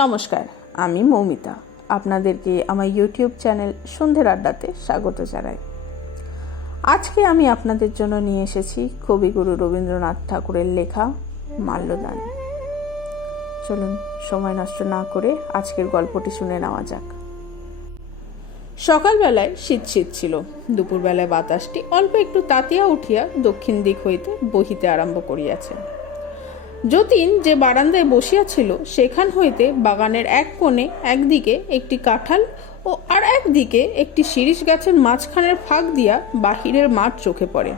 নমস্কার, আমি মৌমিতা। আপনাদেরকে আমার ইউটিউব চ্যানেল সন্ধ্যের আড্ডাতে স্বাগত জানাই। আজকে আমি আপনাদের জন্য নিয়ে এসেছি কবিগুরু রবীন্দ্রনাথ ঠাকুরের লেখা মাল্যদান। চলুন সময় নষ্ট না করে আজকের গল্পটি শুনে নেওয়া যাক। সকালবেলায় শীত শীত ছিল। দুপুরবেলায় বাতাসটি অল্প একটু তাতিয়া উঠিয়া দক্ষিণ দিক হইতে বহিতে আরম্ভ করিয়াছে। যতীন যে বারান্দায় বসিয়াছিল সেখান হইতে বাগানের এক কোণে একদিকে একটি কাঁঠাল ও আর একদিকে একটি শিরীষ গাছের মাঝখানের ফাঁক দিয়া বাহিরের মাঠ চোখে পড়ে।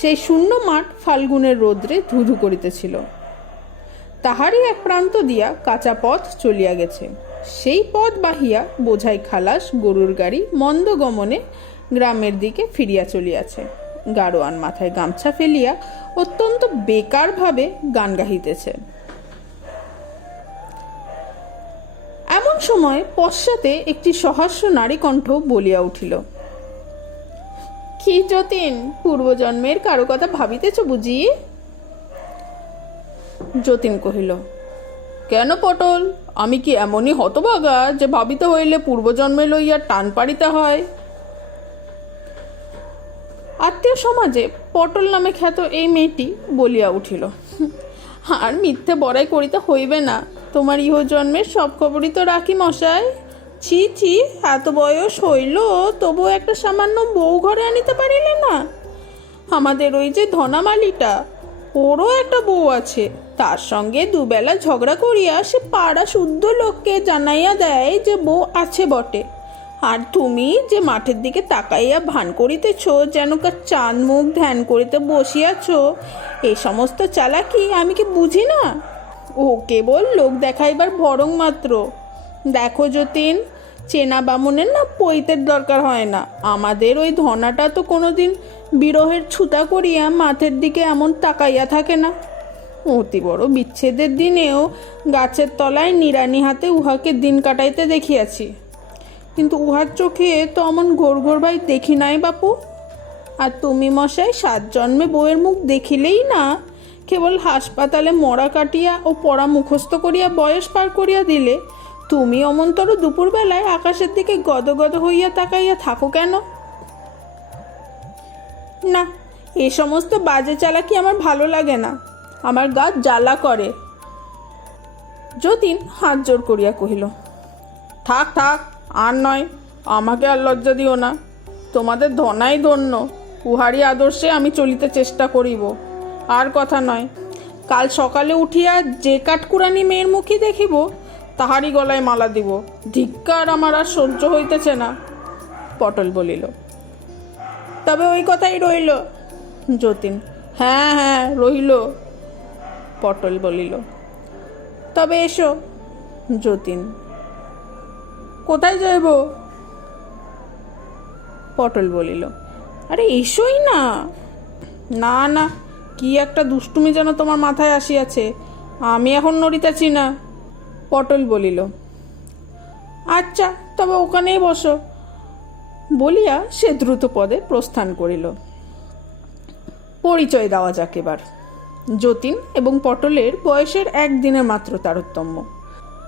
সেই শূন্য মাঠ ফাল্গুনের রৌদ্রে ধুধু করিতেছিল। তাহারই এক প্রান্ত দিয়া কাঁচা পথ চলিয়া গেছে। সেই পথ বাহিয়া বোঝাই খালাস গরুর গাড়ি মন্দ গমনে গ্রামের দিকে ফিরিয়া চলিয়াছে। গাড়োয়ান মাথায় গামছা ফেলিয়া অত্যন্ত বেকারভাবে গান গাহিতেছে। এমন সময় পশ্চাতে একটি সহাস্য নারী কণ্ঠ বলিয়া উঠিল, কি যতীন, পূর্বজন্মের কারো কথা ভাবিতেছ বুঝি? যতীন কহিল, কেন পটল, আমি কি এমনই হতভাগা যে ভাবিতে হইলে পূর্বজন্মে লইয়া টান পাড়িতে হয়? আত্মীয় সমাজে পটল নামে খ্যাত এই মেয়েটি বলিয়া উঠিল, আর মিথ্যে বড়াই করিতে হইবে না, তোমার ইহজন্মের সব খবরই তো রাখি মশাই। ছি ছি, এত বয়স হইল তবু একটা সামান্য বউ ঘরে আনিতে পারিলে না? আমাদের ওই যে ধনামালিটা, ওরও একটা বউ আছে, তার সঙ্গে দুবেলা ঝগড়া করিয়া সে পাড়া শুদ্ধ লোককে জানাইয়া দেয় যে বউ আছে বটে। আর তুমি যে মাঠের দিকে তাকাইয়া ভান করিতেছ যেন চাঁদ মুখ ধ্যান করিতে বসিয়াছ, এই সমস্ত চালাকি আমি কি বুঝি না? ও কেবল লোক দেখাইবার ভরং মাত্র। দেখো যতীন, চেনা বামুনের না পৈতের দরকার হয় না। আমাদের ওই ধনাটা তো কোনোদিন বিরহের ছুতা করিয়া মাঠের দিকে এমন তাকাইয়া থাকে না। অতি বড় বিচ্ছেদের দিনেও গাছের তলায় নিড়ানি হাতে উহাকে দিন কাটাইতে দেখিয়াছি, কিন্তু উহার চোখে তো অমন ঘোর ঘোর ভাই দেখি নাই বাপু। আর তুমি মশাই 7 জন্মে বউয়ের মুখ দেখিলেই না, কেবল হাসপাতালে মরা কাটিয়া ও পড়া মুখস্থ করিয়া বয়স পার করিয়া দিলে তুমি অমন্তর দুপুরবেলায় আকাশের দিকে গদগদ হইয়া তাকাইয়া থাকো কেন? না, এ সমস্ত বাজে চালাকি আমার ভালো লাগে না, আমার গা জ্বালা করে। যতীন হাত জোর করিয়া কহিল, থাক থাক, আর নয়, আমাকে আর লজ্জা দিও না। তোমাদের ধনাই ধন্য, উহারি আদর্শে আমি চলিতে চেষ্টা করিব। আর কথা নয়, কাল সকালে উঠিয়া যে কাঠকুরানি মেয়ের মুখী দেখিব তাহারই গলায় মালা দিব। ধিক্কার, আমার আর সহ্য হইতেছে না। পটল বলিল, তবে ওই কথাই রইল। যতীন, হ্যাঁ হ্যাঁ রইল। পটল বলিল, তবে এসো। যতীন, কোথায় যাইব? পটল বলিল, আরে এসোই না। না না, কি একটা দুষ্টুমি যেন তোমার মাথায় আসিয়াছে, আমি এখন নড়িতেছি না। পটল বলিল, আচ্ছা তবে ওখানেই বসো। বলিয়া সে দ্রুত পদে প্রস্থান করিল। পরিচয় দেওয়া যাক এবার। যতীন এবং পটলের বয়সের 1 দিনের মাত্র তারতম্য।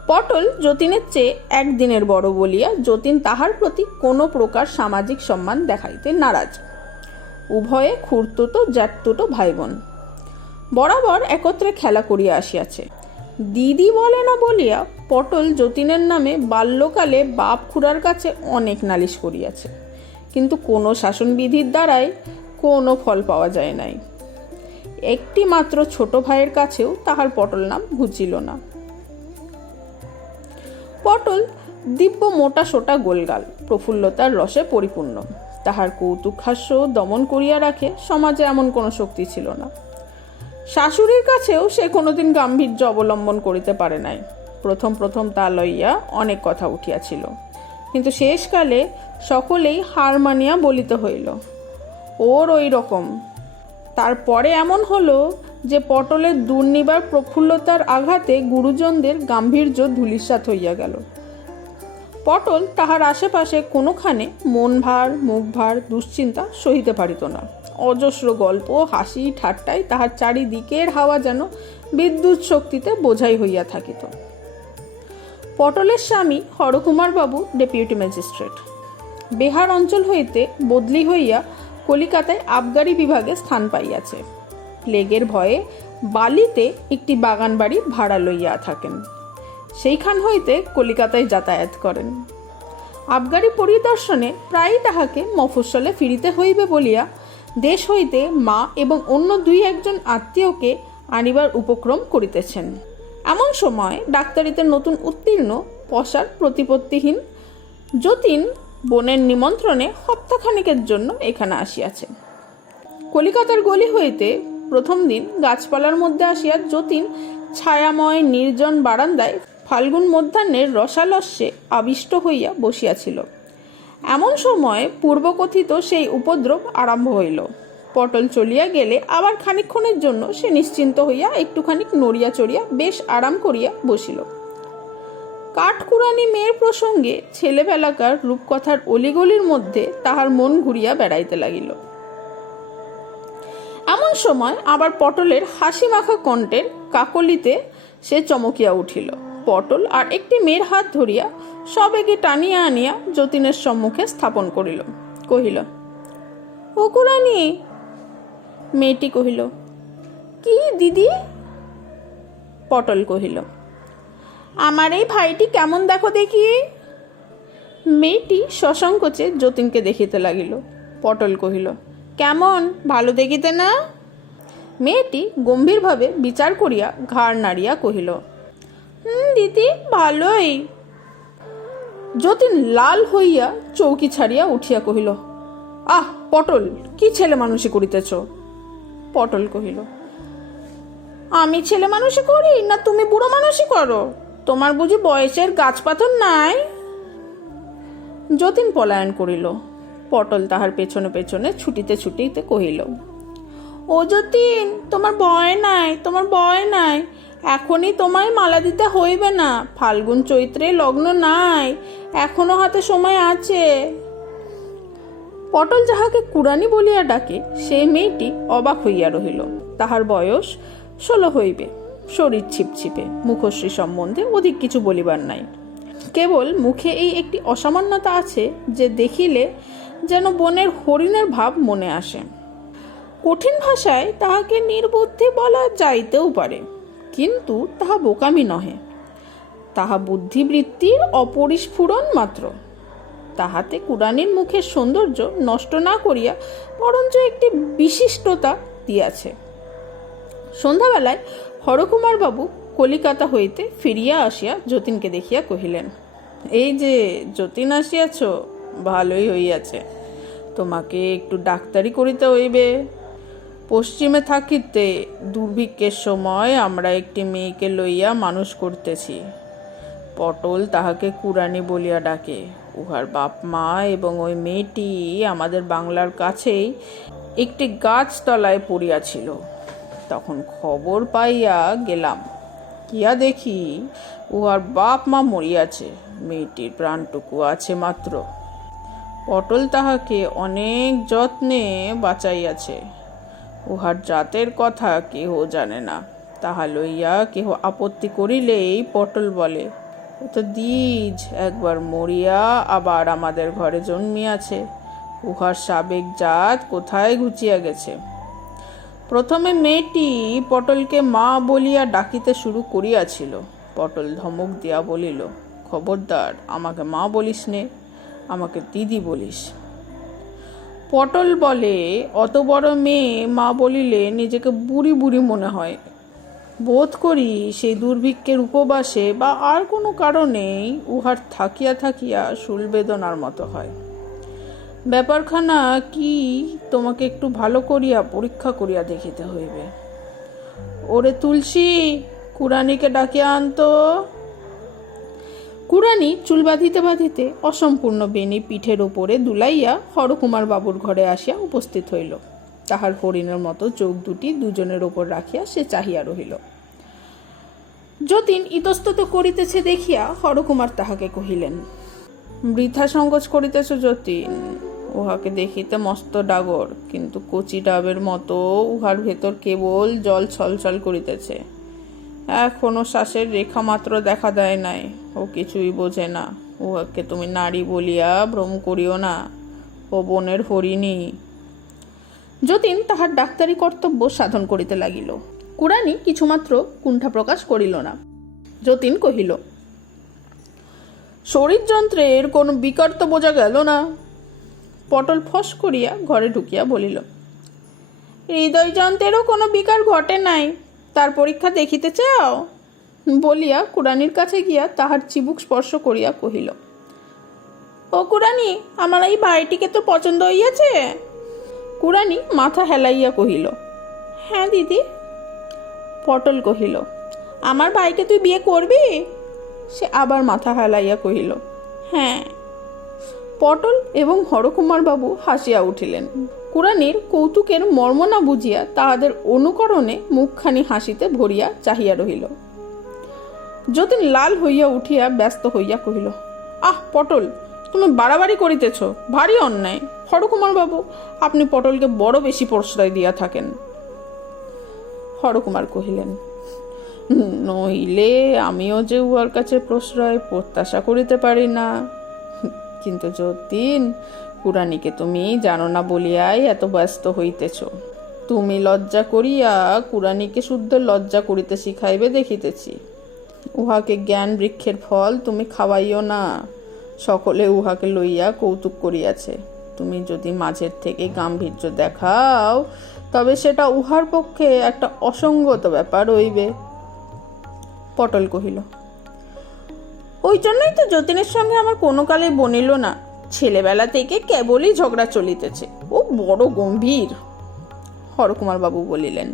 পটল যতীনের চেয়ে 1 দিনের বড় বলিয়া যতীন তাহার প্রতি কোনো প্রকার সামাজিক সম্মান দেখাইতে নারাজ। উভয়ে খুড়তুতো জ্যাঠতুতো ভাই বোন, বরাবর একত্রে খেলা করিয়া আসিয়াছে। দিদি বলে না বলিয়া পটল যতীনের নামে বাল্যকালে বাপ খুড়ার কাছে অনেক নালিশ করিয়াছে, কিন্তু কোনো শাসনবিধির দ্বারাই কোনো ফল পাওয়া যায় নাই। একটি মাত্র ছোট ভাইয়ের কাছেও তাহার পটল নাম ঘুচিল না। পটল দিব্য মোটা সোটা গোলগাল, প্রফুল্লতার রসে পরিপূর্ণ। তাহার কৌতুক হাস্য দমন করিয়া রাখে সমাজে এমন কোনো শক্তি ছিল না। শাশুড়ির কাছেও সে কোনোদিন গাম্ভীর্য অবলম্বন করিতে পারে নাই। প্রথম প্রথম তা লইয়া অনেক কথা উঠিয়াছিল, কিন্তু শেষকালে সকলেই হার মানিয়া বলিতে হইল, ওর ওই রকম। তারপরে এমন হলো যে পটলের দুর্নিবার প্রফুল্লতার আঘাতে গুরুজনদের গাম্ভীর্য ধূলিসাৎ হইয়া গেল। পটল তাহার আশেপাশে কোনোখানে মন ভার, মুখ ভার, দুশ্চিন্তা সহিতে পারিত না। অজস্র গল্প, হাসি ঠাট্টায় তাহার চারিদিকের হাওয়া যেন বিদ্যুৎ শক্তিতে বোঝাই হইয়া থাকিত। পটলের স্বামী হরকুমার বাবু ডেপুটি ম্যাজিস্ট্রেট। বিহার অঞ্চল হইতে বদলি হইয়া কলিকাতায় আবগারি বিভাগে স্থান পাইয়াছে। প্লেগের ভয়ে বালিতে একটি বাগান বাড়ি ভাড়া লইয়া থাকেন। সেইখান হইতে কলিকাতায় যাতায়াত করেন। আবগারি পরিদর্শনে প্রায়ই তাহাকে মফস্বলে ফিরিতে হইবে বলিয়া দেশ হইতে মা এবং অন্য 2-1 আত্মীয়কে আনিবার উপক্রম করিতেছেন। এমন সময় ডাক্তারিতে নতুন উত্তীর্ণ পশার প্রতিপত্তিহীন যতীন বোনের নিমন্ত্রণে সপ্তাহখানেকের জন্য এখানে আসিয়াছে। কলিকাতার গলি হইতে প্রথম দিন গাছপালার মধ্যে আসিয়া যতীন ছায়াময় নির্জন বারান্দায় ফাল্গুন মধ্যাহ্নের রসালস্যে আবিষ্ট হইয়া বসিয়াছিল। এমন সময় পূর্বকথিত সেই উপদ্রব আরম্ভ হইল। পটল চলিয়া গেলে আবার খানিকক্ষণের জন্য সে নিশ্চিন্ত হইয়া একটুখানি নড়িয়া চড়িয়া বেশ আরাম করিয়া বসিল। কাঠকুড়ানি মেয়ের প্রসঙ্গে ছেলেবেলাকার রূপকথার অলিগলির মধ্যে তাহার মন ঘুরিয়া বেড়াইতে লাগিল। এমন সময় আবার পটলের হাসি মাখা কণ্ঠের কাকলিতে সে চমকিয়া উঠিল। পটল আর একটি মেয়ের হাত ধরিয়া সবেগে টানিয়া আনিয়া যতীনের সম্মুখে স্থাপন করিল। কহিল, ও কুড়ানি। মেয়েটি কহিল, কি দিদি? পটল কহিল, আমার এই ভাইটি কেমন দেখো দেখি। মেয়েটি সসংকোচে যতীনকে দেখিতে লাগিল। পটল কহিল, কেমন, ভালো দেখিতে না? মেয়েটি গম্ভীরভাবে বিচার করিয়া ঘাড় নাড়িয়া কহিল, দিদি, ভালোই। যতীন লাল হইয়া চৌকি ছাড়িয়া উঠিয়া কহিল, আহ পটল, কি ছেলে মানুষই করিতেছ? পটল কহিল, আমি ছেলে মানুষই করি না তুমি বুড়ো মানুষই করো? তোমার বুঝি বয়সের গাছপাথর নাই? যতীন পলায়ন করিল। পটল তাহার পেছনে পেছনে ছুটিতে ছুটিতে কহিল, ও যতীন, তোমার ভয় নাই, তোমার ভয় নাই। এখনই তোমায় মালা দিতে হইবে না। ফাল্গুন চৈত্রে লগ্ন নাই, এখনো হাতে সময় আছে। পটল যাহাকে কুড়ানি বলিয়া ডাকে সেই মেয়েটি অবাক হইয়া রহিল। তাহার বয়স 16 হইবে। শরীর ছিপছিপে, মুখশ্রী সম্বন্ধে অধিক কিছু বলিবার নাই। কেবল মুখে এই একটি অসামান্যতা আছে যে দেখিলে যেন বনের হরিণের ভাব মনে আসে। কঠিন ভাষায় তাহাকে নির্বুদ্ধি বলা যাইতেও পারে, কিন্তু তাহা বোকামি নহে, তাহা বুদ্ধিবৃত্তির অপরিস্ফুরণ মাত্র। তাহাতে কুড়ানির মুখের সৌন্দর্য নষ্ট না করিয়া বরঞ্চ একটি বিশিষ্টতা দিয়াছে। সন্ধ্যাবেলায় হরকুমার বাবু কলিকাতা হইতে ফিরিয়া আসিয়া যতীনকে দেখিয়া কহিলেন, এই যে যতীন আসিয়াছ, ভালোই হইয়াছে। তোমাকে একটু ডাক্তারি করিতে হইবে। পশ্চিমে থাকিতে দুর্ভিক্ষের সময় আমরা একটি মেয়েকে লইয়া মানুষ করতেছি। পটল তাহাকে কুড়ানি বলিয়া ডাকে। উহার বাপ মা এবং ওই মেয়েটি আমাদের বাংলার কাছেই একটি গাছতলায় পড়িয়াছিল। তখন খবর পাইয়া গেলাম, কিয়া দেখি উহার বাপ মা মরিয়াছে, মেয়েটির প্রাণটুকু আছে মাত্র। পটল তাহাকে অনেক যত্নে বাঁচাইয়াছে। উহার জাতের কথা কেহ জানে না। তাহা লইয়া কেহ আপত্তি করিলেই পটল বলে, ও তো দ্বিজ, একবার মরিয়া আবার আমাদের ঘরে জন্মিয়াছে। উহার সাবেক জাত কোথায় ঘুচিয়া গেছে। প্রথমে মেয়েটি পটলকে মা বলিয়া ডাকিতে শুরু করিয়াছিল। পটল ধমক দিয়া বলিল, খবরদার, আমাকে মা বলিস নে, আমাকে দিদি বলিস। পটল বলে, অত বড় মেয়ে মা বলিলে নিজেকে বুড়ি বুড়ি মনে হয়। বোধ করি সেই দুর্ভিক্ষের উপবাসে বা আর কোনো কারণেই উহার থাকিয়া থাকিয়া শুল বেদনার মতো হয়। ব্যাপারখানা কি তোমাকে একটু ভালো করিয়া পরীক্ষা করিয়া দেখিতে হইবে। ওরে তুলসী, কুড়ানিকে ডাকিয়া আনতো। কুড়ানি চুল বাঁধিতে বাঁধিতে অসম্পূর্ণ বেনি পিঠের ওপরে দুলাইয়া হরকুমার বাবুর ঘরে আসিয়া উপস্থিত হইল। তাহার হরিণের মতো চোখ দুটি দুজনের ওপর রাখিয়া সে চাহিয়া রহিল। যতীন ইতস্তত করিতেছে দেখিয়া হরকুমার তাহাকে কহিলেন, বৃথা সংকোচ করিতেছ যতীন। উহাকে দেখিতে মস্ত ডাগর, কিন্তু কচি ডাবের মতো উহার ভেতর কেবল জল ছলছল করিতেছে। এখনো শ্বাসের রেখা মাত্র দেখা দেয় নাই, ও কিছুই বোঝে না। উহাকে তুমি নারী বলিয়া ভ্রম করিও না, ও বনের হরিণী। যতীন তাহার ডাক্তারি কর্তব্য সাধন করিতে লাগিল। কুড়ানি কিছুমাত্র কুণ্ঠা প্রকাশ করিল না। যতীন কহিল, শরীরযন্ত্রের কোনো বিকার তো বোঝা গেল না। পটল ফস করিয়া ঘরে ঢুকিয়া বলিল, হৃদয়যন্ত্রেরও কোনো বিকার ঘটে নাই, তার পরীক্ষা দেখিতে চাও? বলিয়া কুড়ানির কাছে গিয়া তাহার চিবুক স্পর্শ করিয়া কহিল, ও কুড়ানি, আমার এই ভাইটিকে তো পছন্দ হইয়াছে? কুড়ানি মাথা হেলাইয়া কহিল, হ্যাঁ দিদি। পটল কহিল, আমার ভাইকে তুই বিয়ে করবি? সে আবার মাথা হেলাইয়া কহিল, হ্যাঁ। পটল এবং হরকুমার বাবু হাসিয়া উঠিলেন। কুড়ানির কৌতুকের মর্ম না বুঝিয়া তাহাদের অনুকরণে মুখখানি হাসিতে ভরিয়া চাহিয়া রহিল। যতীন লাল হইয়া উঠিয়া ব্যস্ত হইয়া কহিল, আহ পটল, তুমি বাড়াবাড়ি করিতেছ, ভারী অন্যায়। হরকুমার বাবু, আপনি পটলকে বড় বেশি প্রশ্রয় দিয়া থাকেন। হরকুমার কহিলেন, নইলে আমিও যে উহার কাছে প্রশ্রয় প্রত্যাশা করিতে পারি না। কিন্তু যতীন, কুড়ানিকে তুমি জানো না বলিয়াই এত ব্যস্ত হইতেছ। তুমি লজ্জা করিয়া কুড়ানিকে শুদ্ধ লজ্জা করিতে শিখাইবে দেখিতেছি। উহাকে জ্ঞান বৃক্ষের ফল তুমি খাওয়াইও না। সকলে উহাকে লইয়া কৌতুক করিয়াছে। তুমি যদি মাঝের থেকে গাম্ভীর্য দেখাও, তবে সেটা উহার পক্ষে একটা অসঙ্গত ব্যাপার হইবে। পটল কহিল, ওই জন্যই তো যতীনের সঙ্গে আমার কোনো কালে বনিল না। ছেলেবেলা থেকে কেবলই ঝগড়া চলিতেছে, ও বড় গম্ভীর। হরকুমার বাবু বলিলেন,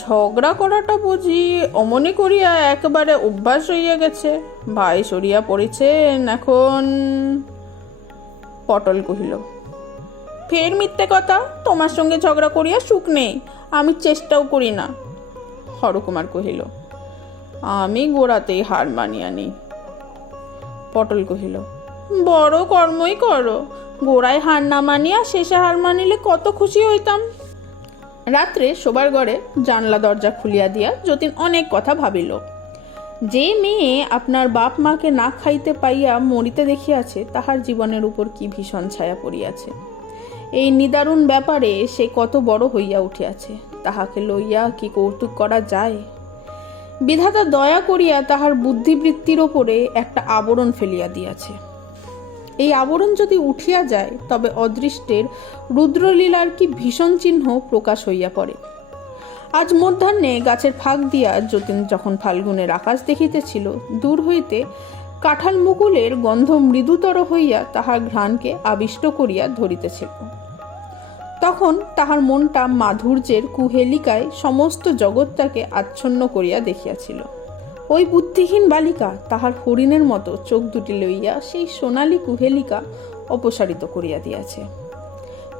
ঝগড়া করাটা বুঝি অমনি করিয়া একেবারে অভ্যাস হইয়া গেছে। ভাই সরিয়া পড়েছেন এখন। পটল কহিল, ফের মিথ্যে কথা, তোমার সঙ্গে ঝগড়া করিয়া সুখ নেই, আমি চেষ্টাও করি না। হরকুমার কহিল, আমি গোড়াতেই হার মানিয়া নি। পটল কহিল, বড় কর্মই করো, গোড়ায় হার না মানিয়া শেষে হার মানিলে কত খুশি হইতাম। রাত্রে শোবার ঘরে জানলা দরজা খুলিয়া দিয়া যতীন অনেক কথা ভাবিল। যে মেয়ে আপনার বাপ মাকে না খাইতে পাইয়া মরিতে দেখিয়াছে, তাহার জীবনের উপর কি ভীষণ ছায়া পড়িয়াছে। এই নিদারুণ ব্যাপারে সে কত বড় হইয়া উঠিয়াছে, তাহাকে লইয়া কি কৌতুক করা যায়। বিধাতা দয়া করিয়া তাহার বুদ্ধিবৃত্তির ওপরে একটা আবরণ ফেলিয়া দিয়াছে। এই আবরণ যদি উঠিয়া যায়, তবে অদৃষ্টের রুদ্রলীলার কি ভীষণ চিহ্ন প্রকাশ হইয়া পড়ে। আজ মধ্যাহ্নে গাছের ফাঁক দিয়া যতীন যখন ফাল্গুনের আকাশ দেখিতেছিল, দূর হইতে কাঁঠাল মুকুলের গন্ধ মৃদুতর হইয়া তাহার ঘ্রাণকে আবিষ্ট করিয়া ধরিতেছিল। তখন তাহার মনটা মাধুর্যের কুহেলিকায় সমস্ত জগৎটাকে আচ্ছন্ন করিয়া দেখিয়াছিল। ওই বুদ্ধিহীন বালিকা তাহার হরিণের মতো চোখ দুটি লইয়া সেই সোনালী কুহেলিকা অপসারিত করিয়া দিয়াছে।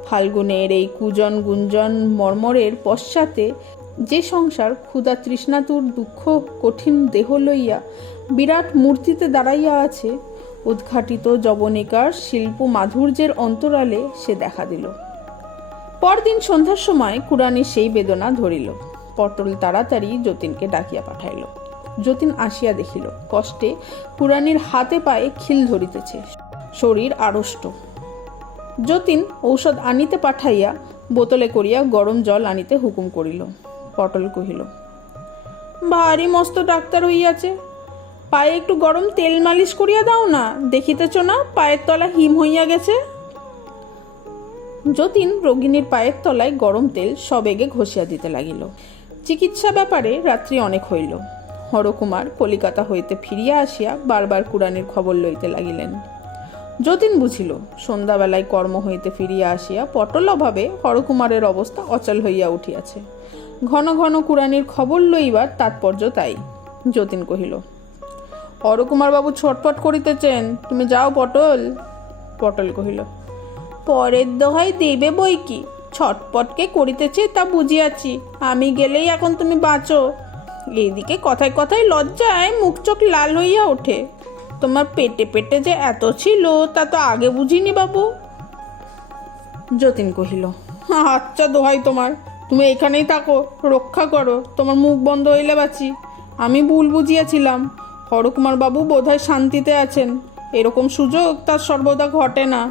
ফাল্গুনের এই কুজন গুঞ্জন মর্মরের পশ্চাতে যে সংসার ক্ষুধা তৃষ্ণাতুর দুঃখ কঠিন দেহ লইয়া বিরাট মূর্তিতে দাঁড়াইয়া আছে, উদ্ঘাটিত যবনিকার শিল্প মাধুর্যের অন্তরালে সে দেখা দিল। পরদিন সন্ধ্যার সময় কুড়ানি সেই বেদনা ধরিল। পটল তাড়াতাড়ি যতীনকে ডাকিয়া পাঠাইল। যতীন আসিয়া দেখিল, কষ্টে কুড়ানির হাতে পায়ে খিল ধরিতেছে, শরীর আড়ষ্ট। যতীন ঔষধ আনিতে পাঠাইয়া বোতলে করিয়া গরম জল আনিতে হুকুম করিল। পটল কহিল, ভারী মস্ত ডাক্তার হইয়াছে, পায়ে একটু গরম তেল মালিশ করিয়া দাও না, দেখিতেছ না পায়ের তলা হিম হইয়া গেছে। যতীন রোগিণীর পায়ের তলায় গরম তেল সবেগে ঘষিয়া দিতে লাগিল। চিকিৎসা ব্যাপারে রাত্রি অনেক হইল। হরকুমার কলিকাতা হইতে ফিরিয়া আসিয়া বারবার কুড়ানির খবর লইতে লাগিলেন। যতীন বুঝিল, সন্ধ্যাবেলায় কর্ম হইতে ফিরিয়া আসিয়া পটল অভাবে হরকুমারের অবস্থা অচল হইয়া উঠিয়াছে। ঘন ঘন কুড়ানির খবর লইবার তাৎপর্য তাই। যতীন কহিল, হরকুমার বাবু ছটফট করিতেছেন, তুমি যাও পটল। পটল কহিল, পরের দোহাই দেবে বই কি, ছটপটকে করিতেছে তা বুঝিয়াছি, আমি গেলেই এখন তুমি বাঁচো। এইদিকে কথায় কথায় লজ্জায় মুখ চোখ লাল হইয়া ওঠে। তোমার পেটে পেটে যে এত ছিল তা তো আগে বুঝিনি বাবু। যতীন কহিল, আচ্ছা দোহাই তোমার, তুমি এখানেই থাকো, রক্ষা করো, তোমার মুখ বন্ধ হইলে বাঁচি। আমি ভুল বুঝিয়াছিলাম, হরকুমার বাবু বোধহয় শান্তিতে আছেন, এরকম সুযোগ তার সর্বদা ঘটে না।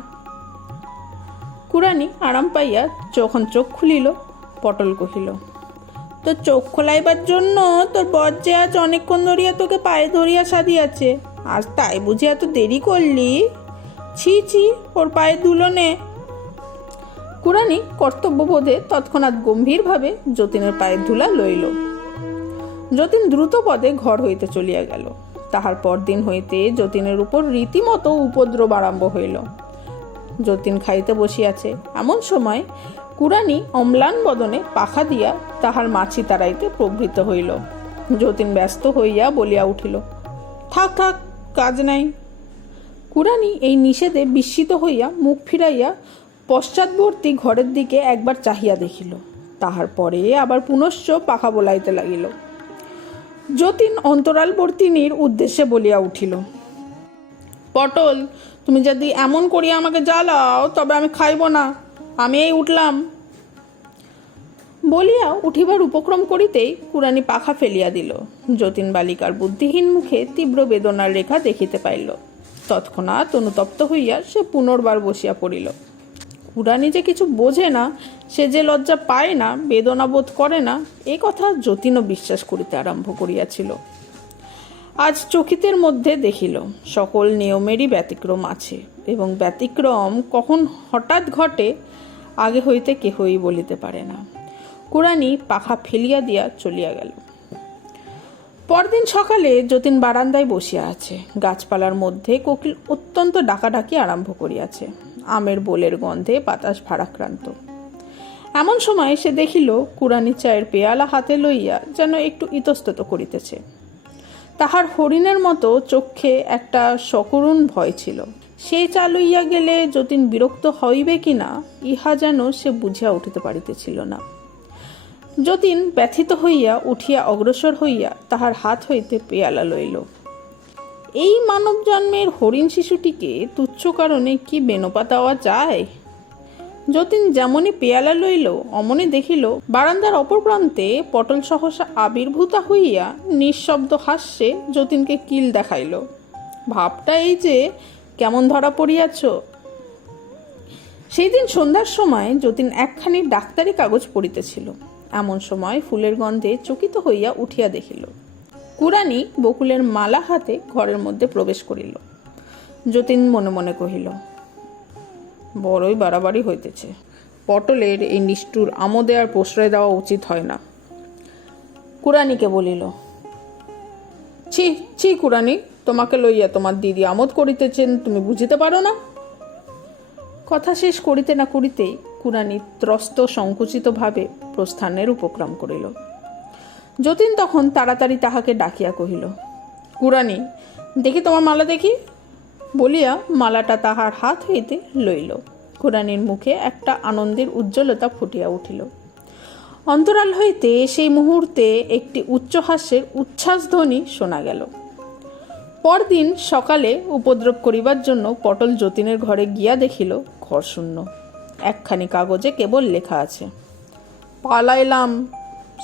কুড়ানি আরাম পাইয়া যখন চোখ খুলিল, পটল কহিল, তো চোখ খোলাইবার জন্য তোর বর যে আজ অনেকক্ষণ ধরিয়া তোকে পায়ে ধরিয়া সাধিয়াছে, আজ তাই বুঝি এত দেরি করলি? ছি ছি, ওর পায়ে ধুলো নে। কুড়ানি কর্তব্যবোধে তৎক্ষণাৎ গম্ভীরভাবে যতীনের পায়ের ধুলা লইল। যতীন দ্রুত পদে ঘর হইতে চলিয়া গেল। তাহার পরদিন হইতে যতীনের উপর রীতিমতো উপদ্রব আরম্ভ হইল। যতীন খাইতে বসিয়াছে, এমন সময় কুড়ানি অম্লান বদনে পাখা দিয়া তাহার মাছি তাড়াইতে প্রবৃত্ত হইল। যতীন ব্যস্ত হইয়া বলিয়া উঠিল, থাক থাক, কাজ নাই। কুড়ানি এই নিষেধে বিস্মিত হইয়া মুখ ফিরাইয়া পশ্চাৎবর্তী ঘরের দিকে একবার চাহিয়া দেখিল, তাহার পরে আবার পুনশ্চ পাখা বলাইতে লাগিল। যতীন অন্তরালবর্তিনীর উদ্দেশ্যে বলিয়া উঠিল, পটল, তুমি যদি এমন করিয়া আমাকে জ্বালাও তবে আমি খাইব না, আমি এই উঠলাম। বলিয়া উঠিবার উপক্রম করিতেই কুড়ানি পাখা ফেলিয়া দিল। যতীন বালিকার বুদ্ধিহীন মুখে তীব্র বেদনার রেখা দেখিতে পাইল। তৎক্ষণাৎ অনুতপ্ত হইয়া সে পুনর্বার বসিয়া পড়িল। কুড়ানি যে কিছু বোঝে না, সে যে লজ্জা পায় না, বেদনা বোধ করে না, এ কথা যতীনও বিশ্বাস করিতে আরম্ভ করিয়াছিল। আজ চকিতের মধ্যে দেখিল সকল নিয়মেরই ব্যতিক্রম আছে, এবং ব্যতিক্রম কখন হঠাৎ ঘটে আগে হইতে কেহই বলিতে পারে না। কুড়ানি পাখা ফেলিয়া দিয়া চলিয়া গেল। পরদিন সকালে যতীন বারান্দায় বসিয়া আছে। গাছপালার মধ্যে কোকিল অত্যন্ত ডাকাডাকি আরম্ভ করিয়াছে। আমের বোলের গন্ধে বাতাস ভারাক্রান্ত। এমন সময় সে দেখিল কুড়ানি চায়ের পেয়ালা হাতে লইয়া যেন একটু ইতস্তত করিতেছে। তাহার হরিণের মতো চক্ষে একটা সকরুণ ভয় ছিল। সেই চা লইয়া গেলে যতীন বিরক্ত হইবে কিনা, ইহা যেন সে বুঝিয়া উঠিতে পারিতেছিল না। যতীন ব্যথিত হইয়া উঠিয়া অগ্রসর হইয়া তাহার হাত হইতে পেয়ালা লইল। এই মানব জন্মের হরিণ শিশুটিকে তুচ্ছ কারণে কি বেনপা দেওয়া যায়? যতীন যেমনই পেয়ালা লইল, অমনি দেখিল বারান্দার অপর প্রান্তে পটল সহসা আবির্ভূতা হইয়া নিঃশব্দ হাস্যে যতীনকে কিল দেখাইল। ভাবটা এই যে, কেমন ধরা পড়িয়াছ। সেই দিন সন্ধ্যার সময় যতীন একখানি ডাক্তারি কাগজ পড়িতেছিল। এমন সময় ফুলের গন্ধে চকিত হইয়া উঠিয়া দেখিল কুড়ানি বকুলের মালা হাতে ঘরের মধ্যে প্রবেশ করিল। যতীন মনে মনে কহিল, বড়ই বাড়াবাড়ি হইতেছে। পটলের এই নিষ্ঠুর আমোদে আর প্রশ্রয় দেওয়া উচিত হয় না। কুড়ানিকে বলিল, ছি ছি কুড়ানি, তোমাকে লইয়া তোমার দিদি আমোদ করিতেছেন, তুমি বুঝিতে পারো না? কথা শেষ করিতে না করিতেই কুড়ানি ত্রস্ত সংকুচিত ভাবে প্রস্থানের উপক্রম করিল। যতীন তখন তাড়াতাড়ি তাহাকে ডাকিয়া কহিল, কুড়ানি, দেখি তোমার মালা দেখি। বলিয়া মালাটা তাহার হাত হইতে লইল। কুড়ানির মুখে একটা আনন্দের উজ্জ্বলতা ফুটিয়া উঠিল। অন্তরাল হইতে সেই মুহূর্তে একটি উচ্চহাস্যের উচ্ছ্বাসধ্বনি শোনা গেল। পরদিন সকালে উপদ্রব করিবার জন্য পটল যতীনের ঘরে গিয়া দেখিল ঘর শূন্য। একখানি কাগজে কেবল লেখা আছে, পালাইলাম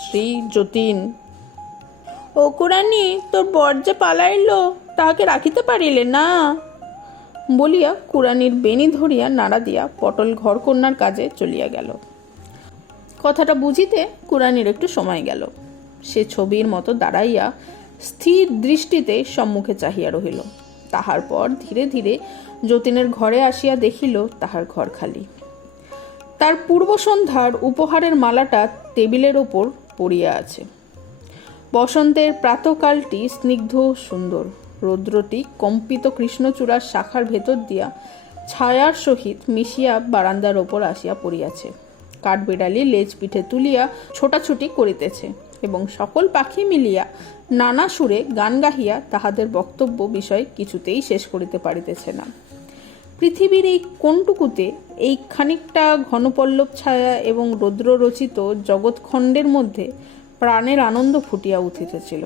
শ্রী যতীন। ও কুড়ানি, তোর বর যে পালাইল, তাহাকে রাখিতে পারিলে না? বলিয়া কুড়ানির বেণী ধরিয়া নাড়া দিয়া পটল ঘর কন্যার কাজে চলিয়া গেল। কথাটা বুঝিতে কুড়ানির একটু সময় গেল। সে ছবির মতো দাঁড়াইয়া স্থির দৃষ্টিতে সম্মুখে চাহিয়া রহিল। তাহার পর ধীরে ধীরে যতীনের ঘরে আসিয়া দেখিল তাহার ঘর খালি। তার পূর্ব সন্ধ্যার উপহারের মালাটা টেবিলের ওপর পড়িয়া আছে। বসন্তের প্রাতকালটি স্নিগ্ধ সুন্দর। রৌদ্রটি কম্পিত কৃষ্ণচূড়ার শাখার ভেতর দিয়া ছায়ার সহিত মিশিয়া বারান্দার ওপর আসিয়া পড়িয়াছে। কাঠবিড়ালি লেজ পিঠে তুলিয়া ছোটাছুটি করিতেছে, এবং সকল পাখি মিলিয়া নানা সুরে গান গাহিয়া তাহাদের বক্তব্য বিষয় কিছুতেই শেষ করিতে পারিতেছে না। পৃথিবীর এই কোনটুকুতে এই খানিকটা ঘনপল্লব ছায়া এবং রৌদ্ররচিত জগৎখণ্ডের মধ্যে প্রাণের আনন্দ ফুটিয়া উঠিতেছিল।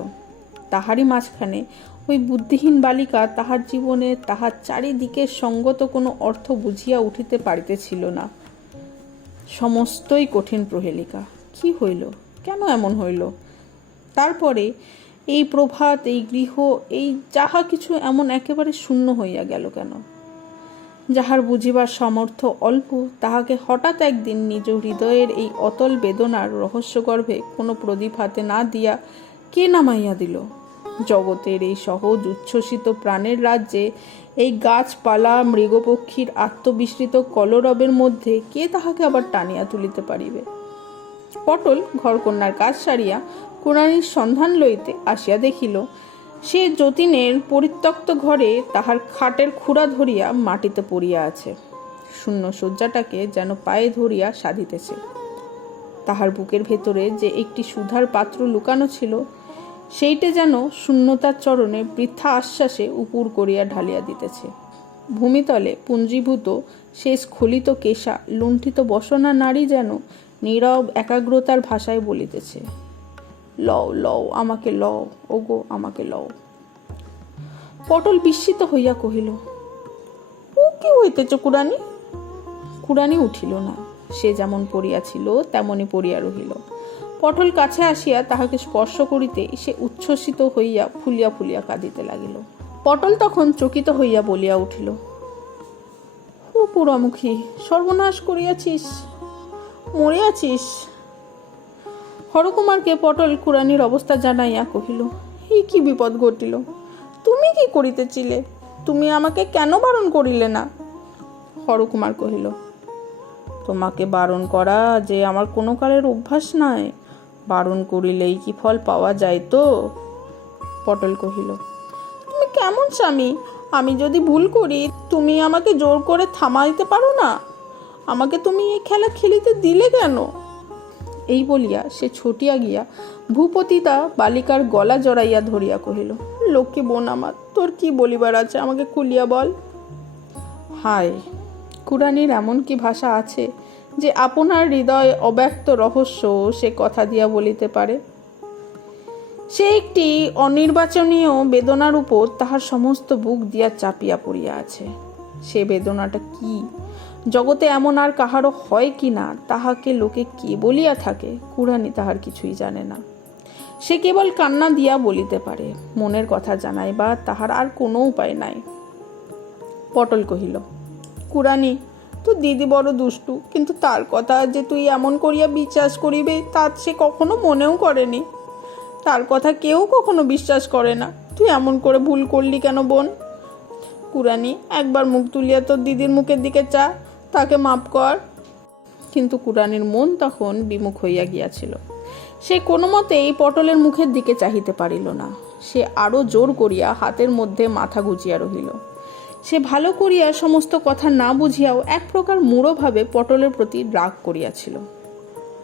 তাহারই মাঝখানে ওই বুদ্ধিহীন বালিকা তাহার জীবনে তাহার চারিদিকে সঙ্গত কোনো অর্থ বুঝিয়া উঠিতে পারিতেছিল না। সমস্তই কঠিন প্রহেলিকা। কি হইল, কেন এমন হইল? তারপরে এই প্রভাত, এই গৃহ, এই যাহা কিছু এমন একেবারে শূন্য হইয়া গেল কেন? যাহার বুঝিবার সামর্থ্য অল্প, তাহাকে হঠাৎ একদিন নিজ হৃদয়ের এই অতল বেদনার রহস্যগর্ভে কোনো প্রদীপ হাতে না দিয়া কে নামাইয়া দিল? জগতের এই সহজ উচ্ছ্বসিত প্রাণের রাজ্যে, এই গাছপালা মৃগপক্ষীর আত্মবিস্মৃত কলরবের মধ্যে কে তাহাকে আবার টানিয়া তুলিতে পারিবে? পটল ঘরকন্যার কাজ সারিয়া কুড়ানির সন্ধান লইতে আসিয়া দেখিল, সে যতীনের পরিত্যক্ত ঘরে তাহার খাটের খুঁড়া ধরিয়া মাটিতে পড়িয়া আছে, শূন্য শয্যাটাকে যেন পায়ে ধরিয়া সাধিতেছে। তাহার বুকের ভেতরে যে একটি সুধার পাত্র লুকানো ছিল, সেইটে যেন শূন্যতার চরণে বৃথা আশ্বাসে উপুর করিয়া ঢালিয়া দিতেছে। ভূমিতলে পুঞ্জীভূত সে স্খলিত কেশা লুণ্ঠিত বসনা নারী যেন নীরব একাগ্রতার ভাষায় বলিতেছে, লও লও আমাকে লও, ওগো আমাকে লও। পটল বিস্মিত হইয়া কহিল, ও কি হইতেছ কুড়ানি? কুড়ানি উঠিল না, সে যেমন পড়িয়াছিল তেমনি পড়িয়া রহিল। পটল কাছে আসিয়া তাহাকে স্পর্শ করিতে সে উচ্ছ্বসিত হইয়া ফুলিয়া ফুলিয়া কাঁদিতে লাগিল। পটল তখন চকিত হইয়া বলিয়া উঠিল, ও পোড়ামুখী, সর্বনাশ করিয়াছিস, মরিয়াছিস। হরকুমারকে পটল কুড়ানির অবস্থা জানাইয়া কহিল, এই কি বিপদ ঘটিল? তুমি কি করিতেছিলে? তুমি আমাকে কেন বারণ করিলে না? হরকুমার কহিল, তোমাকে বারণ করা যে আমার কোনো কালের অভ্যাস নাই, বারণ করিলেই কি ফল পাওয়া যায় তো? পটল কহিল, তুমি কেমন স্বামী? আমি যদি ভুল করি তুমি আমাকে জোর করে থামাইতে পারো না? আমাকে তুমি এই খেলা খেলিতে দিলে কেন? এই বলিয়া সে ছুটিয়া গিয়া ভূপতিতা বালিকার গলা জড়াইয়া ধরিয়া কহিল, লক্ষ্মী বোন আমার, তোর কি বলিবার আছে আমাকে খুলিয়া বল। হায়, কুড়ানির এমন কি ভাষা আছে যে আপনার হৃদয় অব্যক্ত রহস্য সে কথা দিয়া বলিতে পারে? সে একটি অনির্বাচনীয় বেদনার উপর তাহার সমস্ত বুক দিয়া চাপিয়া পড়িয়া আছে। সে বেদনাটা কি, জগতে এমন আর কাহারও হয় কি না, তাহাকে লোকে কে বলিয়া থাকে, কুড়ানি তাহার কিছুই জানে না। সে কেবল কান্না দিয়া বলিতে পারে, মনের কথা জানাইবা তাহার আর কোনো উপায় নাই। পটল কহিল, কুড়ানি, তো দিদি বড় দুষ্টু, কিন্তু তার কথা যে তুই এমন করিয়া বিশ্বাস করিবে তা সে কখনো মনেও করেনি। তার কথা কেউ কখনো বিশ্বাস করে না। তুই এমন করে ভুল করলি কেন বোন? কুড়ানি, একবার মুখ তুলিয়া তোর দিদির মুখের দিকে চা, তাকে মাপ কর। কিন্তু কুড়ানির মন তখন বিমুখ হইয়া গিয়াছিল। সে কোনো মতেই পটলের মুখের দিকে চাহিতে পারিল না। সে আরো জোর করিয়া হাতের মধ্যে মাথা গুজিয়া রহিল। সে ভালো করিয়া সমস্ত কথা না বুঝিয়াও এক প্রকার মূঢ়ভাবে পটলের প্রতি রাগ করিয়াছিল।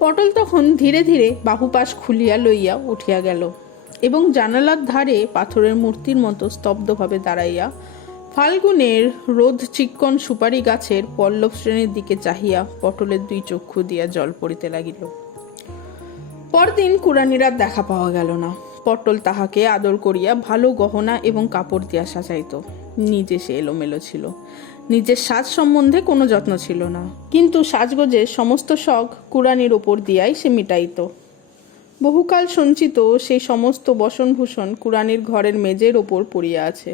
পটল তখন ধীরে ধীরে বাহুপাশ খুলিয়া লইয়া উঠিয়া গেল এবং জানালার ধারে পাথরের মূর্তির মতো স্তব্ধভাবে দাঁড়াইয়া ফাল্গুনের রোদ চিক্কণ সুপারি গাছের পল্লব শ্রেণীর দিকে চাহিয়া পটলের দুই চক্ষু দিয়া জল পড়িতে লাগিল। পরদিন কুড়ানির আর দেখা পাওয়া গেল না। পটল তাহাকে আদর করিয়া ভালো গহনা এবং কাপড় দিয়া সাজাইত। নিজে সে এলোমেলো ছিল, নিজের সাজ সম্বন্ধে কোনো যত্ন ছিল না, কিন্তু সাজগোজের সমস্ত শখ কুড়ানির ওপর দিয়াই সে মিটাইত। বহুকাল সঞ্চিত সেই সমস্ত বসনভূষণ কুড়ানির ঘরের মেজের ওপর পড়িয়া আছে।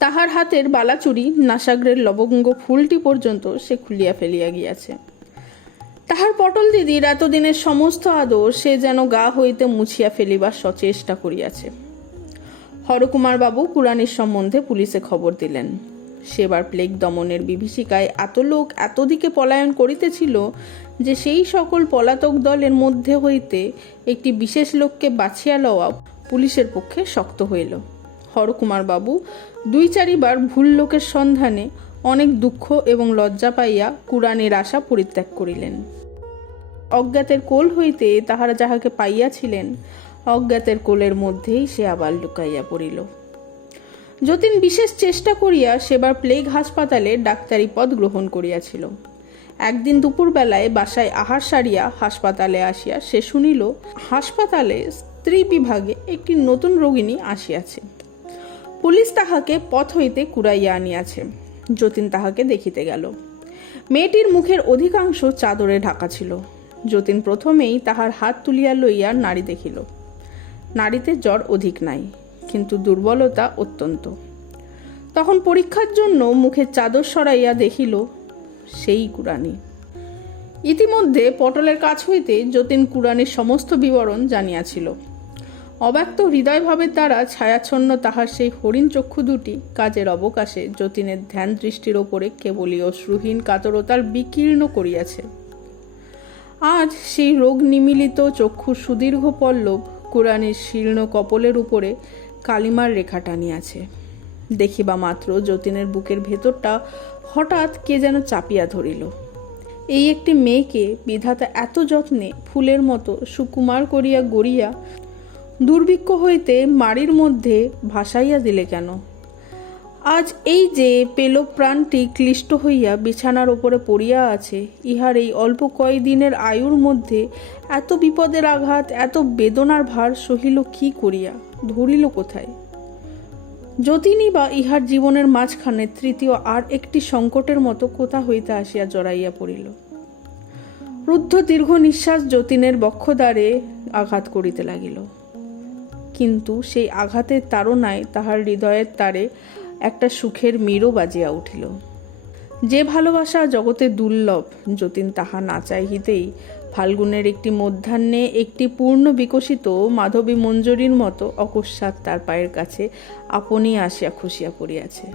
তাহার হাতের বালাচুরি নাসাগ্রের লবঙ্গ ফুলটি পর্যন্ত সে খুলিয়া ফেলিয়া গিয়াছে। তাহার পটল দিদির এতদিনের সমস্ত আদর সে যেন গা হইতে মুছিয়া ফেলিবার সচেষ্টা করিয়াছে। হরকুমার বাবু কুড়ানির সম্বন্ধে পুলিশে খবর দিলেন। সেবার প্লেগ দমনের বিভীষিকায় এত লোক এতদিকে পলায়ন করিতেছিল যে সেই সকল পলাতক দলের মধ্যে হইতে একটি বিশেষ লোককে বাছিয়া লওয়া পুলিশের পক্ষে শক্ত হইল। হরকুমার বাবু 2-4বার ভুল লোকের সন্ধানে অনেক দুঃখ এবং লজ্জা পাইয়া কুড়ানির আশা পরিত্যাগ করিলেন। অজ্ঞাতের কোল হইতে তাহারা যাহাকে পাইয়াছিলেন, অজ্ঞাতের কোলের মধ্যেই সে আবার লুকাইয়া পড়িল। যতীন বিশেষ চেষ্টা করিয়া সেবার প্লেগ হাসপাতালে ডাক্তারি পদ গ্রহণ করিয়াছিল। একদিন দুপুরবেলায় বাসায় আহার সারিয়া হাসপাতালে আসিয়া সে শুনিল হাসপাতালে স্ত্রী বিভাগে একটি নতুন রোগিণী আসিয়াছে। পুলিশ তাহাকে পথ হইতে কুড়াইয়া আনিয়াছে। যতীন তাহাকে দেখিতে গেল। মেয়েটির মুখের অধিকাংশ চাদরে ঢাকা ছিল। যতীন প্রথমেই তাহার হাত তুলিয়া লইয়া নাড়ি দেখিল। নাড়িতে জ্বর অধিক নাই, কিন্তু দুর্বলতা অত্যন্ত। তখন পরীক্ষার জন্য মুখের চাদর সরাইয়া দেখিল সেই কুড়ানি। ইতিমধ্যে পটলের কাছ হইতে যতীন কুড়ানির সমস্ত বিবরণ জানিয়াছিল। অব্যক্ত হৃদয়ভাবের দ্বারা ছায়াচ্ছন্ন তাহার সেই হরিণ চক্ষু দুটি কাজের অবকাশে যতীনের ধ্যান দৃষ্টির ওপরে কেবলই অশ্রুহীন কাতরতার বিকীর্ণ করিয়াছে। আজ সেই রোগ নিমিলিত চক্ষুর সুদীর্ঘ পল্লব কুড়ানির শীর্ণ কপলের উপরে কালিমার রেখা টানিয়াছে। দেখিবা মাত্র যতীনের বুকের ভেতরটা হঠাৎ কে যেন চাপিয়া ধরিল। এই একটি মেয়েকে বিধাতা এত যত্নে ফুলের মতো সুকুমার করিয়া গড়িয়া দুর্ভিক্ষ হইতে মাড়ির মধ্যে ভাসাইয়া দিলে কেন? আজ এই যে পেল প্রাণটি ক্লিষ্ট হইয়া বিছানার ওপরে পড়িয়া আছে, ইহার এই অল্প কয়দিনের আয়ুর মধ্যে এত বিপদের আঘাত, এত বেদনার ভার সহিল কি করিয়া, ধরিল কোথায়? যতীনই বা ইহার জীবনের মাঝখানে তৃতীয় আর একটি সংকটের মতো কোথা হইতে আসিয়া জড়াইয়া পড়িল। রুদ্ধ দীর্ঘ নিঃশ্বাস যতীনের বক্ষদ্বারে আঘাত করিতে লাগিল, কিন্তু সেই আঘাতের তাড়নায় তাহার হৃদয়ের তারে একটা সুখের মিরও বাজিয়া উঠিল। যে ভালোবাসা জগতে দুর্লভ, যতীন তাহা না চাহিতেই ফাল্গুনের একটি মধ্যাহ্নে একটি পূর্ণ বিকশিত মাধবী মঞ্জরীর মতো অকস্মাৎ তার পায়ের কাছে আপনি আসিয়া খসিয়া পড়িয়াছে।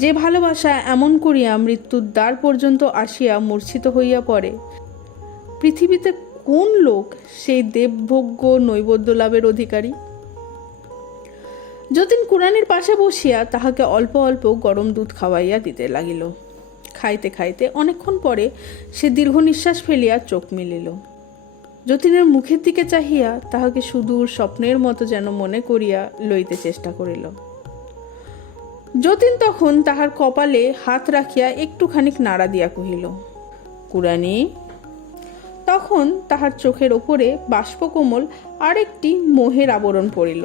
যে ভালোবাসা এমন করিয়া মৃত্যুর দ্বার পর্যন্ত আসিয়া মূর্ছিত হইয়া পড়ে, পৃথিবীতে কোন লোক সেই দেবভোগ্য নৈবেদ্য লাভের অধিকারী? যতীন কুড়ানির পাশে বসিয়া তাহাকে অল্প অল্প গরম দুধ খাওয়াইয়া দিতে লাগিল। খাইতে খাইতে অনেকক্ষণ পরে সে দীর্ঘ নিঃশ্বাস ফেলিয়া চোখ মিলিল। যতীনের মুখের দিকে চাহিয়া তাহাকে সুদূর স্বপ্নের মতো যেন মনে করিয়া লইতে চেষ্টা করিল। যতীন তখন তাহার কপালে হাত রাখিয়া একটুখানি নাড়া দিয়া কহিল, কুড়ানি। তখন তাহার চোখের ওপরে বাষ্পকোমল আরেকটি মোহের আবরণ পড়িল।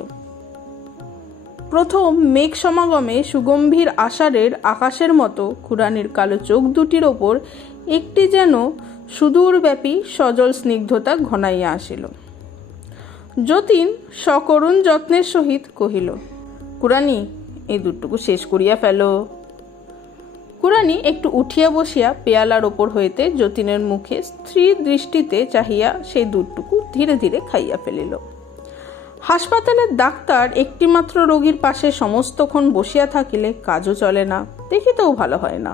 প্রথম মেঘ সমাগমে সুগম্ভীর আষাঢ়ের আকাশের মতো কুড়ানির কালো চোখ দুটির ওপর একটি যেন সুদূরব্যাপী সজল স্নিগ্ধতা ঘনাইয়া আসিল। যতীন সকরুণ যত্নের সহিত কহিল, কুড়ানি, এই দুধটুকু শেষ করিয়া ফেলো। কুড়ানি একটু উঠিয়া বসিয়া পেয়ালার ওপর হইতে যতীনের মুখে স্থির দৃষ্টিতে চাহিয়া সেই দুধটুকু ধীরে ধীরে খাইয়া ফেলিল। হাসপাতালের ডাক্তার একটিমাত্র রোগীর পাশে সমস্তক্ষণ বসিয়া থাকিলে কাজও চলে না, দেখিতেও ভালো হয় না।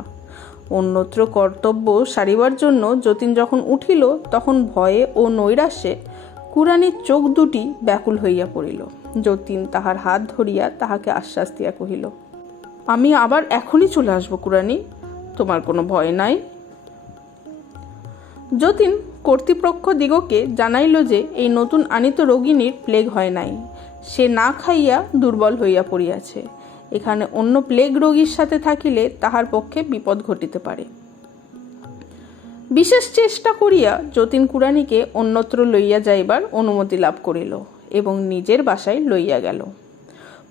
অন্যত্র কর্তব্য সারিবার জন্য যতীন যখন উঠিল, তখন ভয়ে ও নৈরাশ্যে কুড়ানির চোখ দুটি ব্যাকুল হইয়া পড়িল। যতীন তাহার হাত ধরিয়া তাহাকে আশ্বাস দিয়া কহিল, আমি আবার এখনই চলে আসবো কুড়ানি, তোমার কোনো ভয় নাই। যতীন কর্তৃপক্ষ দিগকে জানাইল যে এই নতুন আনিত রোগিনীর প্লেগ হয় নাই, সে না খাইয়া দুর্বল হইয়া পড়িয়াছে। এখানে অন্য প্লেগ রোগীর সাথে থাকিলে তাহার পক্ষে বিপদ ঘটিতে পারে। বিশেষ চেষ্টা করিয়া যতীন কুড়ানিকে অন্যত্র লইয়া যাইবার অনুমতি লাভ করিল এবং নিজের বাসায় লইয়া গেল।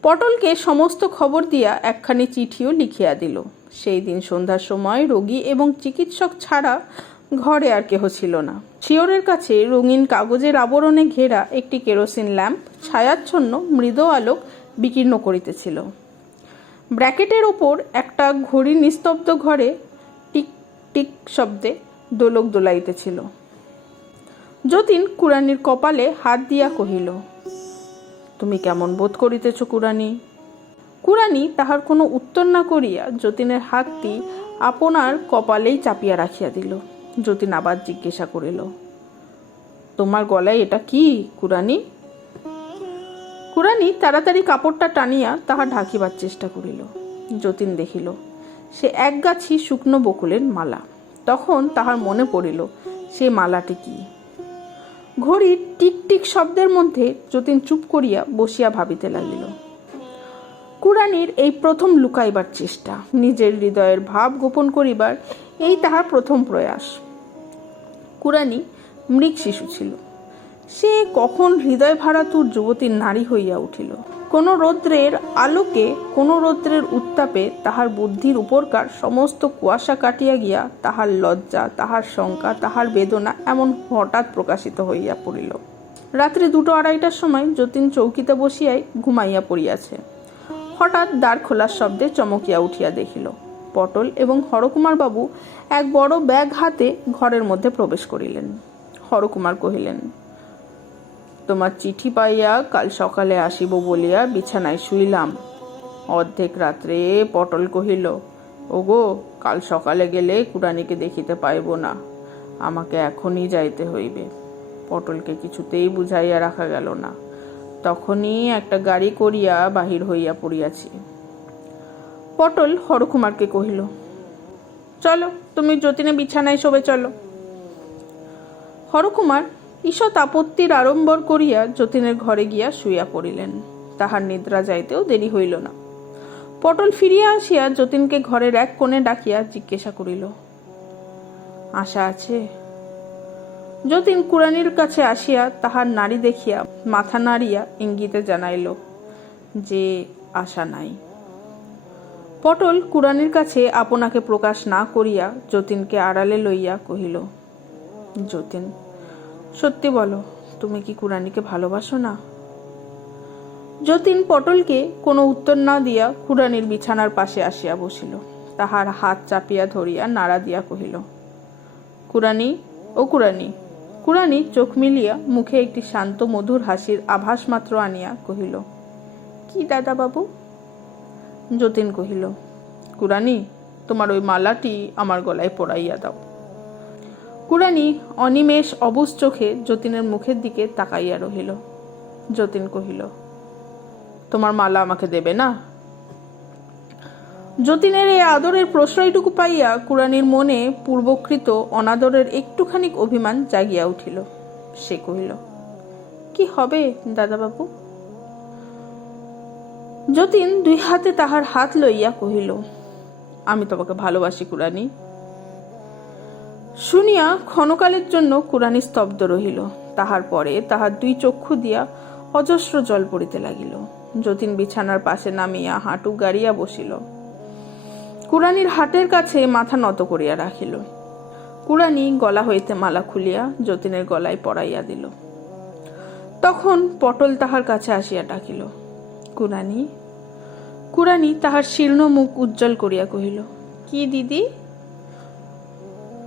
পটলকে সমস্ত খবর দিয়া একখানি চিঠিও লিখিয়া দিল। সেই দিন সন্ধ্যার সময় রোগী এবং চিকিৎসক ছাড়া ঘরে আর কেহ ছিল না। শিয়রের কাছে রঙিন কাগজের আবরণে ঘেরা একটি কেরোসিন ল্যাম্প ছায়াচ্ছন্ন মৃদু আলোক বিকীর্ণ করিতেছিল। ব্র্যাকেটের ওপর একটা ঘড়ি নিস্তব্ধ ঘরে টিক টিক শব্দে দোলক দোলাইতেছিল। যতীন কুড়ানির কপালে হাত দিয়া কহিল, তুমি কেমন বোধ করিতেছ কুড়ানি? কুড়ানি তাহার কোনো উত্তর না করিয়া যতীনের হাতটি আপনার কপালেই চাপিয়া রাখিয়া দিল। যতীন আবার জিজ্ঞাসা করিল, তোমার গলায় এটা কি কুড়ানি? কুড়ানি তাড়াতাড়ি কাপড়টা টানিয়া তাহা ঢাকিবার চেষ্টা করিল। যতীন দেখিল সে একগাছি শুকনো বকুলের মালা। তখন তাহার মনে পড়িল সেই মালাটি কি। ঘড়ির টিক টিক শব্দের মধ্যে যতীন চুপ করিয়া বসিয়া ভাবিতে লাগিল। কুড়ানির এই প্রথম লুকাইবার চেষ্টা, নিজের হৃদয়ের ভাব গোপন করিবার এই তাহার প্রথম প্রয়াস। কুড়ানি মৃগ শিশু ছিল, সে কখন হৃদয় ভারাতুর যুবতীর নারী হইয়া উঠিল। কোনো রৌদ্রের আলোকে, কোনো রৌদ্রের উত্তাপে তাহার বুদ্ধির উপরকার সমস্ত কুয়াশা কাটিয়া গিয়া তাহার লজ্জা, তাহার শঙ্কা, তাহার বেদনা এমন হঠাৎ প্রকাশিত হইয়া পড়িল। রাত্রি 2-2:30টার সময় যতীন চৌকিতে বসিয়াই ঘুমাইয়া পড়িয়াছে। হঠাৎ দ্বার খোলার শব্দে চমকিয়া উঠিয়া দেখিল পটল এবং হরকুমার বাবু এক বড় ব্যাগ হাতে ঘরের মধ্যে প্রবেশ করিলেন। হরকুমার কহিলেন, তোমার চিঠি পাইয়া কাল সকালে আসিব বলিয়া বিছানায় শুইলাম। অর্ধেক রাত্রে পটল কহিল, ওগো, কাল সকালে গেলে কুড়ানিকে দেখিতে পাইব না, আমাকে এখনই যাইতে হইবে। পটলকে কিছুতেই বুঝাইয়া রাখা গেল না। তখনই একটা গাড়ি করিয়া বাহির হইয়া পড়িয়াছি। পটল হরকুমারকে কহিল, চলো, তুমি যতীনে বিছানায় শোবে চলো। হরকুমার ঈষৎ আপত্তির আড়ম্বর করিয়া যতীনের ঘরে গিয়া শুইয়া পড়িলেন। তাহার নিদ্রা যাইতেও দেরি হইল না। পটল ফিরিয়া আসিয়া যতীনকে ঘরের এক কোণে ডাকিয়া জিজ্ঞাসা করিল, আশা আছে? যতীন কুড়ানির কাছে আসিয়া তাহার নাড়ি দেখিয়া মাথা নাড়িয়া ইঙ্গিতে জানাইল যে আশা নাই। পটল কুড়ানির কাছে আপনাকে প্রকাশ না করিয়া যতীনকে আড়ালে লইয়া কহিল, যতীন, সত্যি বলো, তুমি কি কুড়ানিকে ভালোবাসো না? যতীন পটলকে কোনো উত্তর না দিয়া কুড়ানির বিছানার পাশে আসিয়া বসিল। তাহার হাত চাপিয়া ধরিয়া নাড়া দিয়া কহিল, কুড়ানি, ও কুড়ানি। কুড়ানি চোখ মিলিয়া মুখে একটি শান্ত মধুর হাসির আভাস মাত্র আনিয়া কহিল, কি দাদা বাবু? যতীন কহিল, কুড়ানি, তোমার ওই মালাটি আমার গলায় পরাইয়া দাও। কুড়ানি অনিমেষ অবুজ চোখে যতীনের মুখের দিকে তাকাইয়া রহিল। যতীন কহিল, তোমার মালা আমাকে দেবে না? যতীনের এই আদরের প্রশ্রয়টুকু পাইয়া কুড়ানির মনে পূর্বকৃত অনাদরের একটুখানি অভিমান জাগিয়া উঠিল। সে কহিল, কি হবে দাদাবাবু? যতীন দুই হাতে তাহার হাত লইয়া কহিল, আমি তোমাকে ভালোবাসি কুড়ানি। শুনিয়া ক্ষণকালের জন্য কুড়ানি স্তব্ধ রহিল। তাহার পরে তাহার দুই চক্ষু দিয়া অজস্র জল পড়িতে লাগিল। যতীন বিছানার পাশে নামিয়া হাঁটু গাড়িয়া বসিল। কুড়ানির হাটের কাছে মাথা নত করিয়া রাখিল। কুড়ানি গলা হইতে মালা খুলিয়া যতীনের গলায় পরাইয়া দিল। তখন পটল তাহার কাছে আসিয়া ডাকিল, কুড়ানি। কুড়ানি তাহার শীর্ণ মুখ উজ্জ্বল করিয়া কহিল, কি দিদি?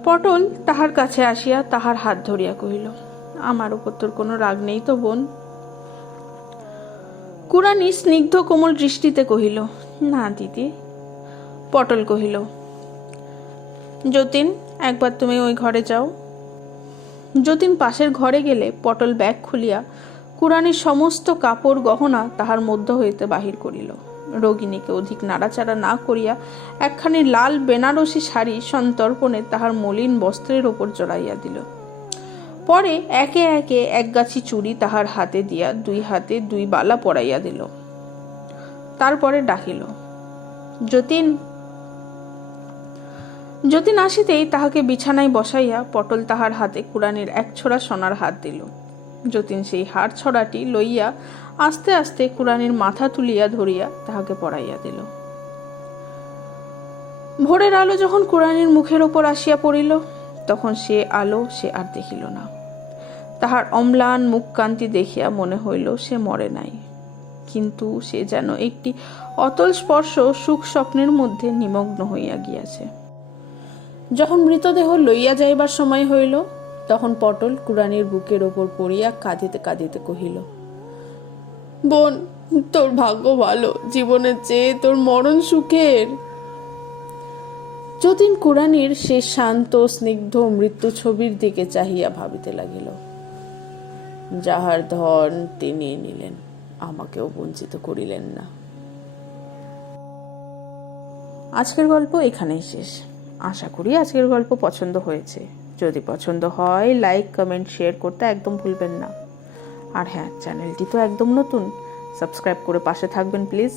পটল তাহার কাছে আসিয়া তাহার হাত ধরিয়া কহিল, আমার উপর তোর কোনো রাগ নেই তো বোন? কুড়ানি স্নিগ্ধ কোমল দৃষ্টিতে কহিল, না দিদি। পটল কহিল, যতীন, একবার তুমি ওই ঘরে যাও। যতীন পাশের ঘরে গেলে পটল ব্যাগ খুলিয়া কুড়ানির সমস্ত কাপড় গহনা তাহার মধ্য হইতে বাহির করিল। রোগিণীকে অধিক নাড়াচাড়া না করিয়া একখানি লাল বেনারসি শাড়ি সন্তর্পণে তাহার মলিন বস্ত্রের ওপর জড়াইয়া দিল। পরে একে একে একগাছি চুড়ি তাহার হাতে দিয়া দুই হাতে দুই বালা পরাইয়া দিল। তারপরে ডাকিল, যতীন। যতীন আসিতেই তাহাকে বিছানায় বসাইয়া পটল তাহার হাতে কুড়ানির এক ছোড়া সোনার হাত দিল। যতীন সেই হার ছড়াটি লইয়া আস্তে আস্তে কুড়ানির মাথা তুলিয়া ধরিয়া তাহাকে পরাইয়া দিল। ভোরের আলো যখন কুড়ানির মুখের ওপর আসিয়া পড়িল, তখন সে আলো সে আর দেখিল না। তাহার অম্লান মুখ কান্তি দেখিয়া মনে হইল সে মরে নাই, কিন্তু সে যেন একটি অতল স্পর্শ সুখ স্বপ্নের মধ্যে নিমগ্ন হইয়া গিয়াছে। যখন মৃতদেহ লইয়া যাইবার সময় হইল, তখন পটল কুড়ানির বুকের ওপর পড়িয়া কাঁদিতে কাঁদিতে কহিল, বোন, তোর ভাগ্য ভালো, জীবনের চেয়ে তোর মরণ সুখের। যতীন কুড়ানির সে শান্ত স্নিগ্ধ মৃত্যু ছবির দিকে চাহিয়া ভাবিতে লাগিল, যাহার ধন তিনি নিলেন, আমাকেও বঞ্চিত করিলেন না। আজকের গল্প এখানেই শেষ। আশা করি আজকের গল্প পছন্দ হয়েছে। যদি পছন্দ হয়, লাইক, কমেন্ট, শেয়ার করতে একদম ভুলবেন না। আর হ্যাঁ, চ্যানেলটি তো একদম নতুন, সাবস্ক্রাইব করে পাশে থাকবেন প্লিজ।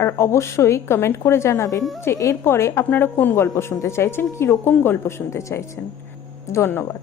আর অবশ্যই কমেন্ট করে জানাবেন যে এরপরে আপনারা কোন গল্প শুনতে চাইছেন, কী রকম গল্প শুনতে চাইছেন। ধন্যবাদ।